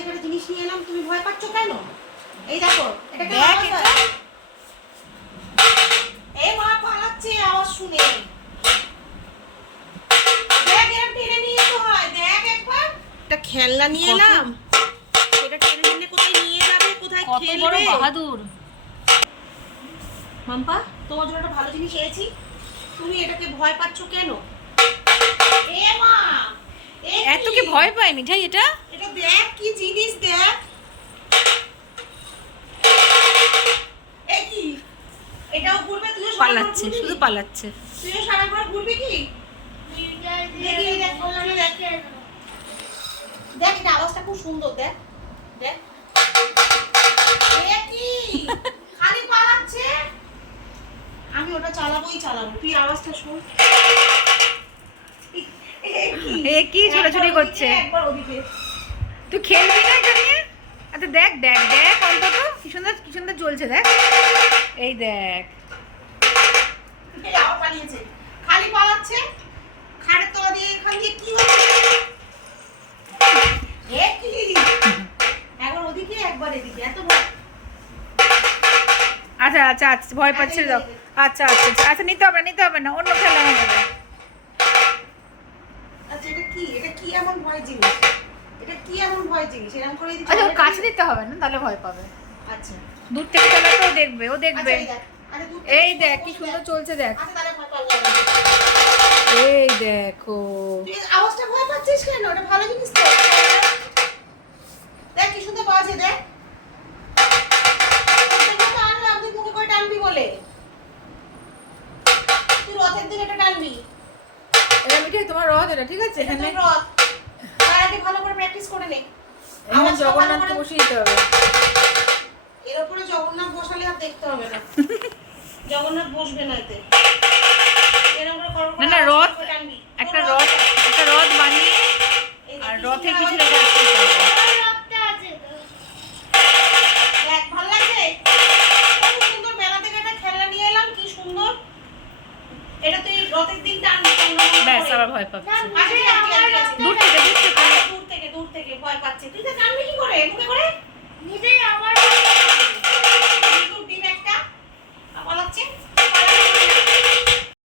থেকে একটা জিনিস নিয়ে এলাম তুমি ভয় পাচ্ছ কেন? এই দেখো এটা মা পালাচ্ছে আওয়াজ শুনে। দেখ এরম টেনে নিয়ে যেতে হয়। দেখ একবার। একটা খেলনা নিয়ে এলাম। এটা টেনে নিলে কোথায় নিয়ে যাবে কোথায় কত বড় বাহাদুর। মাম্পা তোমার জন্য একটা ভালো জিনিস এনেছি। তুমি এটাকে ভয় পাচ্ছ কেন? এ মা এত কি? ভয় পায় মিঠাই এটা? এটা দেখ পালাচ্ছে শুধু পালাচ্ছে। দেখি এটা আওয়াজটা খুব সুন্দর দেখ দেখ। খালি পালাচ্ছে? আমি ওটা চালাবোই চালাবো। তুই আওয়াজটা শোন। এ কি? ছোটাছুটি করছে? তুই খেলবি না এটা নিয়ে? আচ্ছা দেখ দেখ দেখ অন্তত। কি সুন্দর কি সুন্দর চলছে দেখ। এই দেখ। পালিয়েছে। খালি পালাচ্ছে? খাটের তলা দিয়ে এখান দিয়ে কি হচ্ছে? একবার ওদিকে একবার এদিকে এত আচ্ছা আচ্ছা আচ্ছা ভয় দাও আচ্ছা আচ্ছা আচ্ছা আচ্ছা নিতে হবে না নিতে হবে না অন্য খেলা নিয়ে নেবে আচ্ছা এটা কি? এটা কি এমন ভয় জিনিস? এটা কি এমন ভয় জিনিস? এরকম করে আচ্ছা কাছে দিতে হবে না তাহলে ভয় পাবে। আচ্ছা। দূর থেকে চলে তো দেখবে ও আচ্ছা দেখবে এই দেখ আরে কি সুন্দর চলছে দেখ। আচ্ছা। এই দেখো। আওয়াজটা ভয় পাচ্ছিস কেন? ওটা ভালো জিনিস তো। দেখ কি সুন্দর বাজে দেখ। আনলাম, তুই মুখে করে টানবি বলে তুই রথের দিন এটা টানবি। এটা মিঠাই তোমার রথ এটা ঠিক আছে? এখানে রথ। তার আগে ভালো করে প্র্যাকটিস করে নে। জগন্নাথকে করে- বসিয়ে দিতে হবে। এর উপরে জগন্নাথ বসালে আর দেখতে হবে না। জগন্নাথ বসবে না এতে। না রথ একটা রথ একটা রথ বানিয়ে আর রথের পিছনে এটা তুই রথের দিন টানবি ব্যাস আবার ভয় পাচ্ছি। দূর থেকে দূর থেকে